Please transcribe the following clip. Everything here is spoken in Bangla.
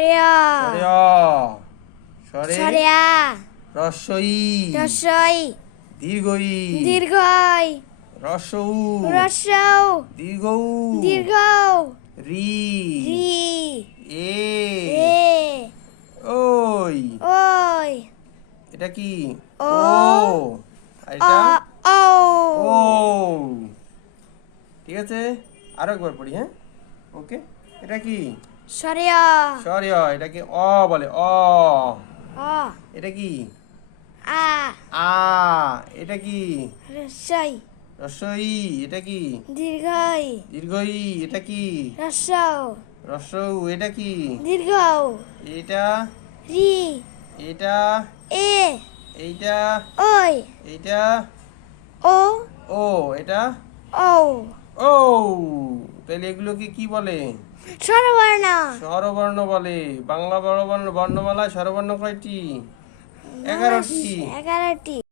সরেয়া। সরে অ সরে। সরেয়া। রস্বই রসই। দীর্ঘই। দীর্ঘই। রস্বউ রসৌ। দীর্ঘউ দীর্ঘ। রি। রি। এ। এ। ওই। ওই। এটা কি? ও। অ এটা? ও ও। ঠিক আছে? আরও একবার পড়ি হ্যাঁ? ওকে। এটা কি? সরেয়া। সরি অ এটা কি অ বলে? অ। অ। এটা কি? আ। আ এটা কি? রসই রসই এটা কি? দীর্ঘই। দীর্ঘই এটা কি? রসৌ রসৌ এটা কি? দীর্ঘ এটা? রি। এটা? এ। এইটা? ওই। এইটা? ও। ও এটা? ও। ও। তাহলে এগুলোকে কি বলে? স্বরবর্ণ। স্বরবর্ণ বলে। বাংলা বর্ণ বর্ণমালা স্বরবর্ণ কয়টি? এগারোটি। এগারোটি।